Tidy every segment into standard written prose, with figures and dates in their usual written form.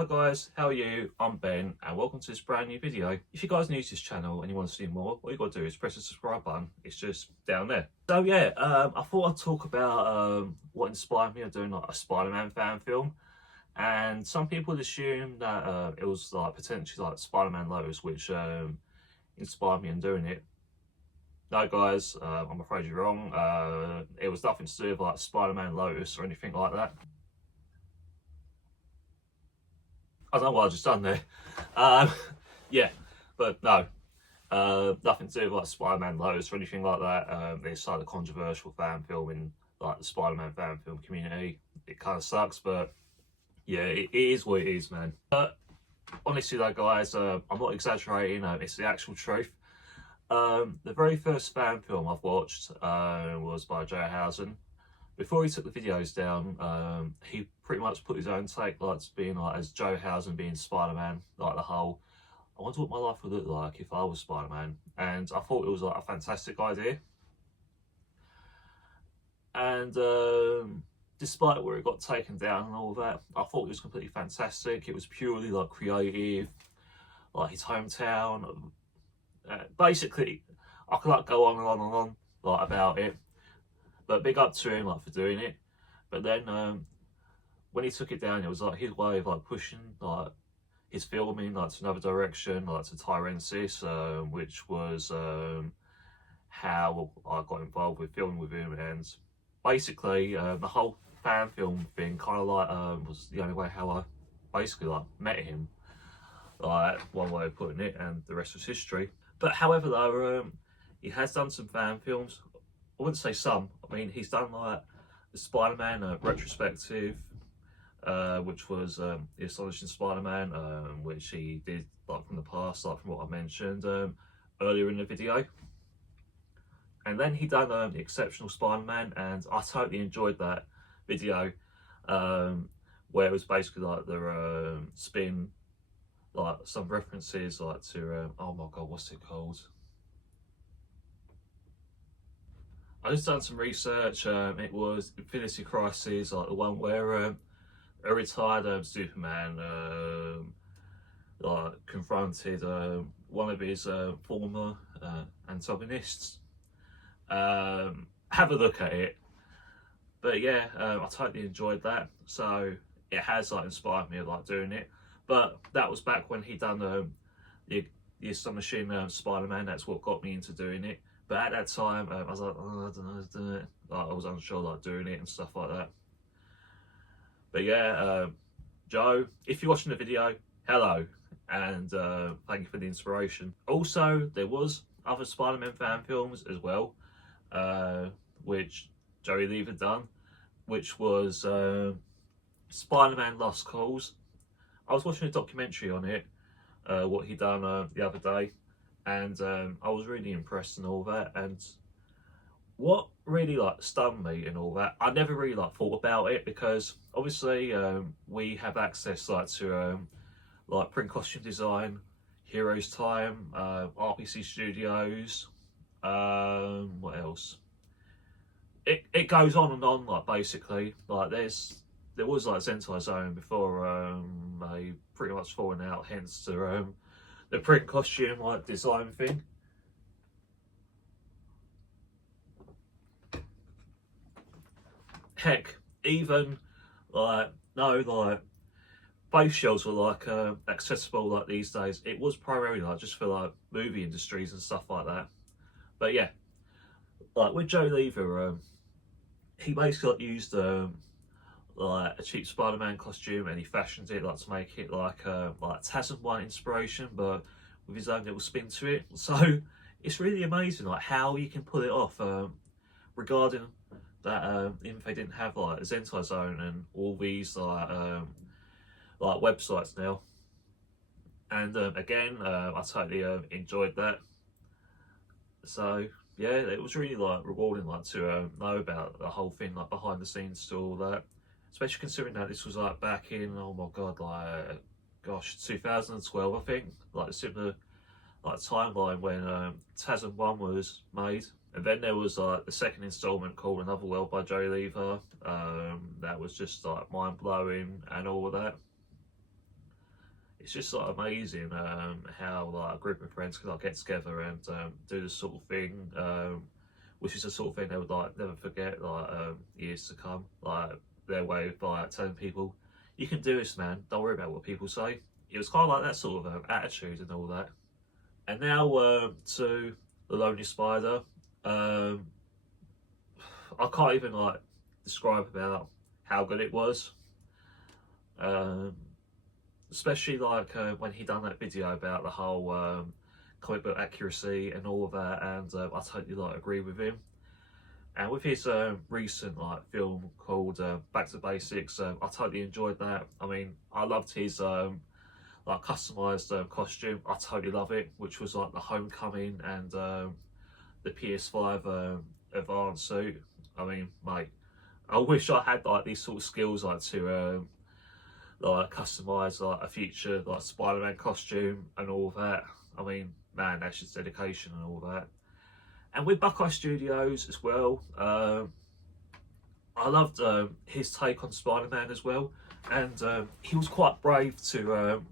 Hi guys, how are you? I'm Ben and welcome to this brand new video. If you guys are new to this channel and you want to see more, all you got to do is press the subscribe button. It's just down there. So yeah, I thought I'd talk about what inspired me of doing like a Spider-Man fan film. And some people assume that it was like potentially like Spider-Man Lotus which inspired me in doing it. No guys, I'm afraid you're wrong. It was nothing to do with like Spider-Man Lotus or anything like that. I don't know what I just done there. Yeah, but no, nothing to do with like Spider-Man Lotus or anything like that. It's like a controversial fan film in like the Spider-Man fan film community. It kind of sucks, but yeah, it is what it is, man. But honestly though, guys, I'm not exaggerating. It's the actual truth. The very first fan film I've watched was by Joe Housen. Before he took the videos down, he pretty much put his own take, like being like as Joe Housen being Spider-Man, like the whole, I wonder what my life would look like if I was Spider-Man, and I thought it was like a fantastic idea. And despite where it got taken down and all that, I thought it was completely fantastic. It was purely like creative, like his hometown. Basically, I could like go on and on and on like about it. But big up to him like for doing it. But then when he took it down, it was like his way of like pushing like his filming like to another direction, like to Tyrensis, which was how I got involved with filming with him. And basically the whole fan film thing kind of like was the only way how I basically like met him. Like one way of putting it, and the rest was history. But however though, he has done some fan films. I wouldn't say some. I mean, he's done like the Spider-Man retrospective, which was the Astonishing Spider-Man, which he did like from the past, like from what I mentioned earlier in the video. And then he done the Exceptional Spider-Man, and I totally enjoyed that video, where it was basically like the spin, like some references like to oh my god, what's it called? I just done some research. It was Infinity Crisis, like the one where a retired Superman like confronted one of his former antagonists. Have a look at it. But yeah, I totally enjoyed that. So it has like inspired me of like doing it. But that was back when he done the Astonishing Spider-Man. That's what got me into doing it. But at that time, I was like, oh, I don't know how to do it. Like, I was unsure, like, doing it and stuff like that. But yeah, Joe, if you're watching the video, hello. And thank you for the inspiration. Also, there was other Spider-Man fan films as well, which Joey Lever done, which was Spider-Man Lost Cause. I was watching a documentary on it, what he done the other day. And I was really impressed and all that. And what really like stunned me and all that, I never really like thought about it, because obviously we have access like to like print costume design, Heroes Time, RPC Studios, what else? It goes on and on, like basically like there was like Sentai Zone before they pretty much fallen out, hence to the print costume like design thing. Heck, even like both shells were like accessible like these days. It was primarily like just for like movie industries and stuff like that. But yeah, like with Joe Lever, he basically like, used like a cheap Spider-Man costume, and he fashioned it like to make it like Tasm One inspiration, but with his own little spin to it. So it's really amazing like how you can pull it off, regarding that even if they didn't have like a Zentai Zone and all these like websites now. And again, I totally enjoyed that. So yeah, it was really like rewarding like to know about the whole thing like behind the scenes to all that. Especially considering that this was like back in, oh my god, like gosh, 2012 I think, like a similar like timeline when Tasm 1 was made. And then there was like the second installment called Another World by Joe Lever. That was just like mind blowing and all of that. it's just like amazing how like a group of friends can like get together and do this sort of thing, which is the sort of thing they would like never forget like years to come. Like their way of like telling people, "You can do this, man. Don't worry about what people say." It was kind of like that sort of attitude and all that. And now to the Lonely Spider. I can't even like describe about how good it was. Um, Especially like when he done that video about the whole comic book accuracy and all of that, and I totally like agree with him. And with his recent like film called Back to Basics, I totally enjoyed that. I mean, I loved his like customized costume. I totally love it, which was like the Homecoming and the PS5 advanced suit. I mean, mate, I wish I had like these sort of skills like to like customize like a future like Spider-Man costume and all that. I mean, man, that's just dedication and all that. And with Buckeye Studios as well, I loved his take on Spider-Man as well, and he was quite brave to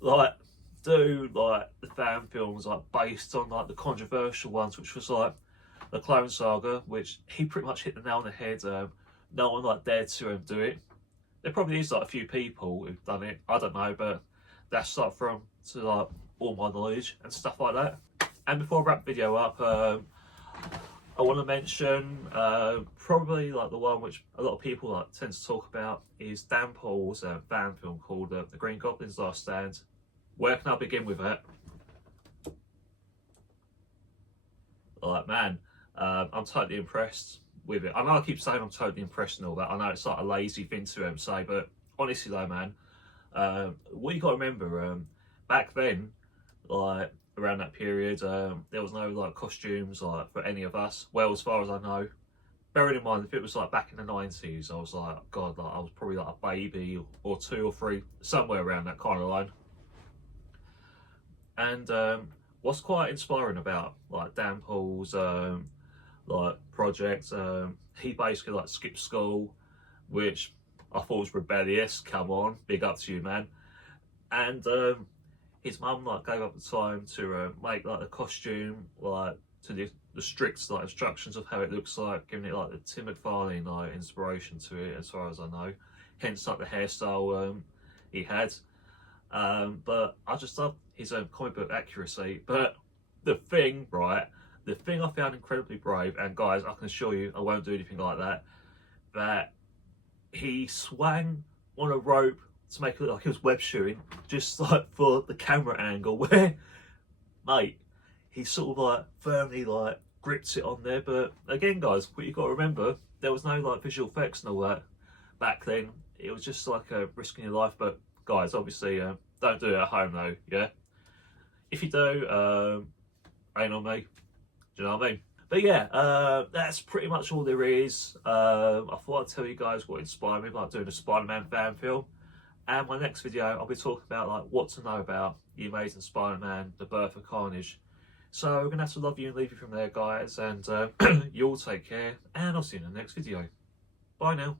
like do like the fan films like based on like the controversial ones, which was like the Clone Saga, which he pretty much hit the nail on the head. No one like dared to do it. There probably is like a few people who've done it. I don't know, but that's like from to like all my knowledge and stuff like that. And before I wrap the video up, I want to mention probably like the one which a lot of people like tend to talk about is Dan Paul's fan film called The Green Goblin's Last Stand. Where can I begin with that? Like, man, I'm totally impressed with it. I know I keep saying I'm totally impressed and all that. I know it's like a lazy thing to say, but honestly though, man, what you got to remember, back then, like around that period, there was no like costumes like for any of us. Well, as far as I know, bearing in mind if it was like back in the 90s, I was like, God, like I was probably like a baby or 2 or 3, somewhere around that kind of line. And what's quite inspiring about like Dan Paul's like project, he basically like skipped school, which I thought was rebellious. Come on, big up to you, man. And his mum like gave up the time to make like the costume like to the strict like instructions of how it looks like, giving it like the Tim McFarlane like inspiration to it, as far as I know. Hence like the hairstyle he had. But I just love his own comic book accuracy. But the thing, right, the thing I found incredibly brave, and guys, I can assure you I won't do anything like that, that he swung on a rope to make it look like he was web shooting, just like for the camera angle where, mate, he sort of like firmly like gripped it on there. But again, guys, what you got to remember, there was no like visual effects and all that back then. It was just like risking your life. But guys, obviously, don't do it at home though, yeah? If you do, ain't on me. Do you know what I mean? But yeah, that's pretty much all there is. I thought I'd tell you guys what inspired me about doing a Spider-Man fan film. And my next video, I'll be talking about like what to know about the Amazing Spider-Man, the birth of Carnage. So we're gonna have to love you and leave you from there, guys. And you all take care, and I'll see you in the next video. Bye now.